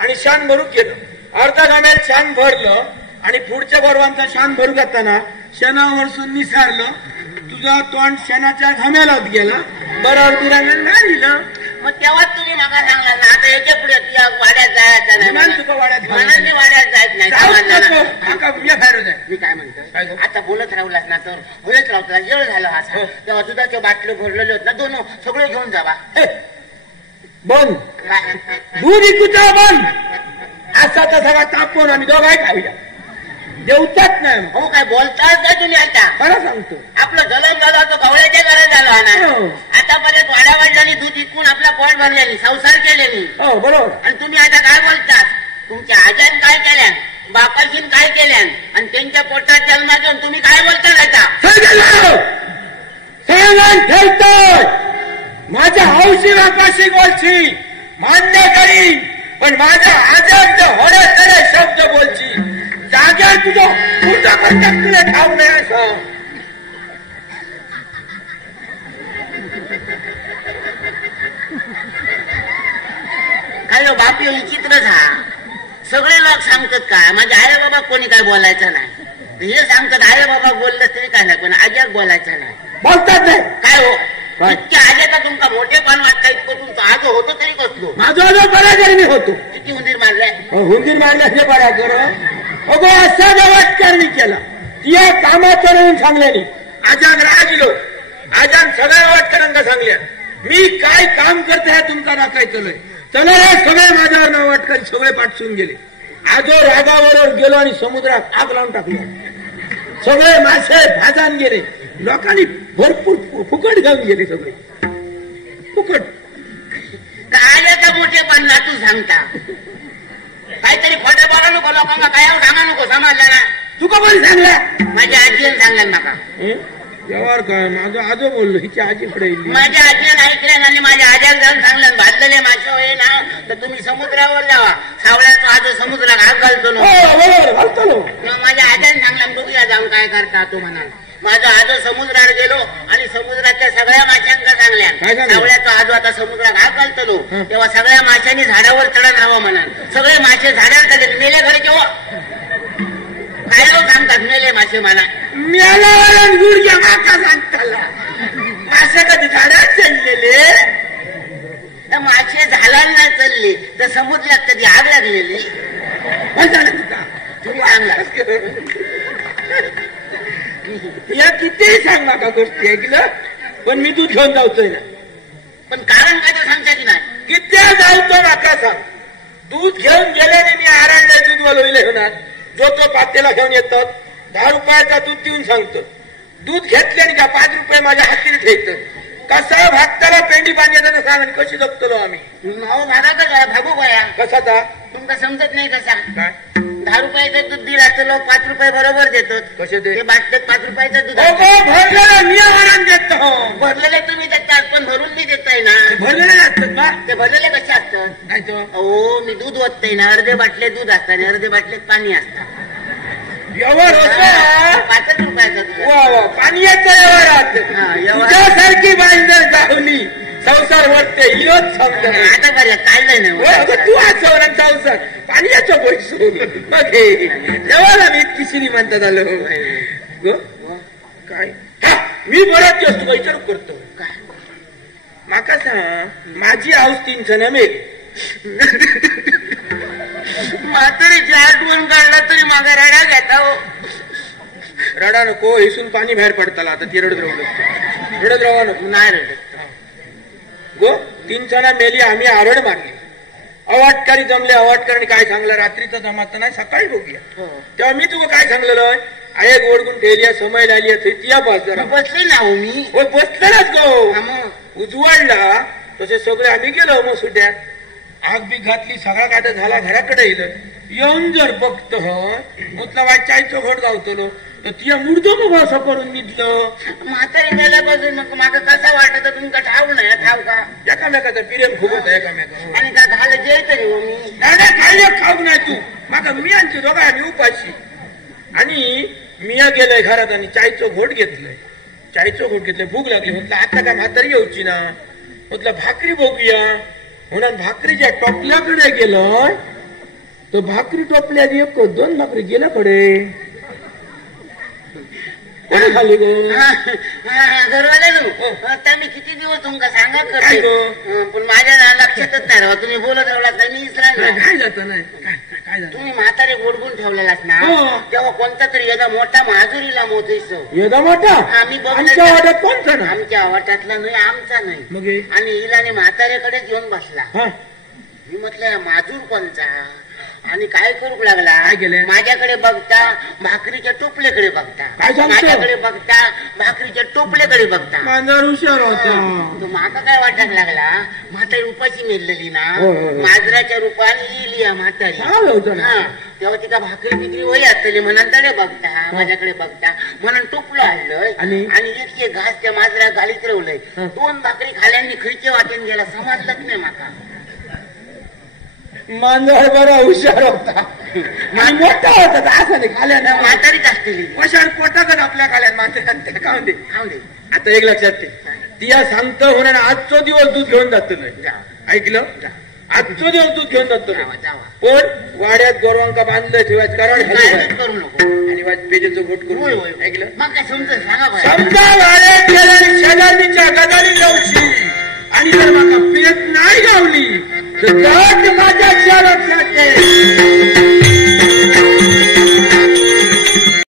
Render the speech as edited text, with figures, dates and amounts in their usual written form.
आणि शान भरू केलं. अर्धा घामेल शान भरलं आणि पुढच्या बरोबांचा शान भरू घालताना शेणावरसून निसारलं. तुझा तोंड शेणाच्या घाम्यालाच गेला. बरोबर तुला दिलं. मग तेव्हा तुम्ही मागा सांगला ना आता याच्या पुढे तुझ्या वाड्यात जायचं नाही. तुका वाड्यात मनाने वाड्यात जायच नाही. मी काय म्हणतो आता बोलत राहलास ना तर बोलत राहतो जेवढं झालं असं तेव्हा दुधाचे बाटले भरलेले होत ना दोन सगळे घेऊन जावा. बंद दूध इकूचा बंद असा तर सगळा तापवून आम्ही दोघाही खाऊया. जेवताच नाही. हो काय बोलताच नाही तुम्ही आता. खरं सांगतो आपलं जलम झालं तो गवळ्याच्या घरात झालो ना. आतापर्यंत वाड्या वाढल्याने दूध विकून आपला पोट भरल्याने संसार केल्याने. हो बरोबर. आणि तुम्ही आता काय बोलतात तुमच्या आजान काय केल्यान बापाशीन काय केल्यान आणि त्यांच्या पोटात जन्म घेऊन तुम्ही काय बोलता आता. ठेवतोय माझ्या हौशी बापाशी बोलची मान्य करी पण माझ्या आजांचं होड्या शब्द बोलची जाग्यावर तुझं पुढचा करतात तुला ठाव नाही असं. काय बाप विचित्रच हा. सगळे लोक सांगतात काय माझ्या आई बाबा कोणी काय बोलायचं नाही. हे सांगतात आई बाबा बोललं तरी काय नाही पण आज्याक बोलायचं नाही. बोलतात नाही काय हो इतक्या आज्याचा तुमचा मोठेपण वाटतं इतकं तुमचं आजो होतं तरी कसलो. माझं आजो बऱ्याच मी होतो. किती हुंदीर मारलाय. हुंदीर मारल्याचे बऱ्या कर अगो असा गवाटकारणी केला. या कामाचं म्हणून सांगल्यानी आजान राजलो आजान सगळ्या वाटकरांना सांगल्या मी काय काम करते हे तुमचा दाखवायचंय. चला हे सगळे माझ्यावर नाव वाटकरी सगळे पाठसून गेले. आजो रागाबरोबर गेलो आणि समुद्रात आग लावून टाकली. सगळे मासे भाजान गेले. लोकांनी भरपूर फुकट घेऊन गेले सगळे फुकट. काय आता मोठेपण ना तू सांगता काहीतरी खोटे बोला नको लोकांना काय सांगा नको समजला ना. तुका पण सांगल्या माझ्या आजीने सांगलं नका. व्यवहार काय माझं आजो बोललो हिची आजी पुढे माझ्या आजीने ऐकलं आणि माझ्या आज्याला जाऊन सांगलं भाजलेले मासे होय ना तर तुम्ही समुद्रावर जावा. सावळ्याचा आजो समुद्रात आग घालतो घालतो. माझ्या आज्याने सांगलं बघूया जाऊन काय करता तो म्हणाल. माझा आजो समुद्रावर गेलो आणि समुद्राच्या सगळ्या माशांना सांगल्या सावळ्याचा आजो आता समुद्रात आग घालतो तेव्हा सगळ्या माशांनी झाडावर चढत राहावं म्हणाल. सगळे मासे झाडावर चढले मेले घरी केव्हा काय सांगतात मेले मासे मला मेला गुडघ्या माका सांगताला मासे कधी झाडात चढलेले मासे झाडाला नाही चालले तर समुद्रात कधी आग लागलेली तुम्ही सांगला. या कितीही सांग नका गोष्टी ऐकलं पण मी दूध घेऊन जाऊतोय ना. पण कारण काय तर सांगता की नाही. किती जाऊतो नका सांग. दूध घेऊन गेल्याने मी आरायला दूध वलविले होणार. जो तो पातेला घेऊन येतात 10 रुपयाचा दूध देऊन सांगतो. दूध घेतल्याने का 5 रुपये माझ्या हातीने ठेवतं. कसा भागताला पेंडी बांधण्याचा सांग कशी जगतो आम्ही. भाऊ भागाचा भागू गोया कसाचा तुमका समजत नाही कसा. काय 10 रुपयाचं दूध दिला तर लोक 5 रुपये बरोबर देतात. कसे ते बाटलेत 5 रुपयाचं दूध भरलेलं नियमानं देतो. भरलेले तुम्ही देतात पण भरून नाही देताय ना. भरलेले असतात ना ते भरलेले कसे असतात. काय तो हो मी दूध ओततय ना अर्धे बाटले दूध असतात आणि अर्धे बाटलेत पाणी असतात. व्यवहार होतो 5 रुपयाचा दूध. वा पाण्याचा व्यवहार तुझ्यासारखी बांधर गावली संसार वाटते हिरोच समजा. आता बरं चाललंय ना तू आचवला संसार पाण्याचं पैसे जेव्हा मी इतकी श्रीमंत झालो काय मी बऱ्याच दिवस तुला विचारू करतो. माका सांग माझी हाऊस 3 जण मेल म्हातारीची आठवण काढला तरी मागा रडा घेता हो. रडा नको हिसून पाणी बाहेर पडताला आता ती रडत राहू नको नाही रडत गो. 3 जण मेली आम्ही आरड मारली. अवाटकारी जमले अवाटकरांनी काय सांगलं रात्रीचं जमात नाही सकाळी बघूया. तेव्हा मी तुला काय सांगलेलं आहे ओढगून ठेवली समय राहिली तिया बाजरा बसले ना हो मी बसलेलाच गो उजवाडला तसे सगळे आम्ही गेलो मग सुट्यात. आग बी घातली सगळा काटा झाला घराकडे येऊन जर बघतो म्हटलं वाट चायचं घड जावतो तर तिया मुर्दो मग असं करून निघलं. म्हातारी गेल्यापासून मग माग कसा वाटत तुमका ठाव नाही ठाव का. एकामेकाचा प्रेम खूप होता एकामेका आणि का झालं जे तरी हो मी खायला खाऊ नाही तू मागा मी आणतो दोघा आम्ही उपाशी. आणि मिया गेलाय घरात आणि चायचं घोट घेतलंय. चायचं घोट घेतलंय भूक लागली म्हटलं आता काय म्हातारी येऊची ना म्हटलं भाकरी बघूया म्हणून भाकरीच्या टोपल्याकडे गेलोय तो भाकरी टोपल्या एक 2 भाकरी गेल्या कडे खाली गो घरवाले आता मी किती दिवस तुमका सांगा करते पण माझ्या लक्षातच नाही राहा. तुम्ही बोलत राहिला तर मी काय जात नाही. तुम्ही म्हातारे गोडगुण ठेवलेलाच ना तेव्हा कोणता तरी एका मोठा माजुरीला मोठीस एवढा मोठा आम्ही आमच्या वाट्यात कोणता ना आमच्या वाट्यातला नाही आमचा नाही मग आणि हिलाने म्हाताऱ्याकडेच येऊन बसला. मी म्हटलं माजूर कोणचा आणि काय करू लागला. काय केलं माझ्याकडे बघता भाकरीच्या टोपल्याकडे बघता माझ्याकडे बघता भाकरीच्या टोपल्याकडे बघता. मांजर हुशार होता. तो माका काय वाटायला लागला म्हातारी उपाशी मेलेली ना मांजराच्या रूपाने येईल या म्हातारी. तेव्हा तिका भाकरी बिकरी वय असतली म्हणून तडे बघता माझ्याकडे बघता म्हणून टोपलं आणलंय आणि इतके घास त्या मांजरा गालीत रवलंय. 2 भाकरी खाल्यांनी खिळके वाटेन गेला समजलंच नाही माका. मांजर बरा हुशार होता आणि मोठा होता असं नाही खाल्यानं म्हातारीच असतील कशात पोटाकत आपल्या खाल्यात मांजर खाऊन दे. आता एक लक्षात ते तिया सांगतं होणार आजचो दिवस दूध घेऊन जात नाही. ऐकलं आजचो दिवस दूध घेऊन जातो पण वाड्यात गोरवांका बांधलं ठेवायचं कारण करू नको आणि पेजेचं गोट करू. ऐकलं मग काय सांगा समजा वाड्यात गेला शेजारीच्या गदारी जाऊची आणि जर माका पेट नाही गावली तर माझ्या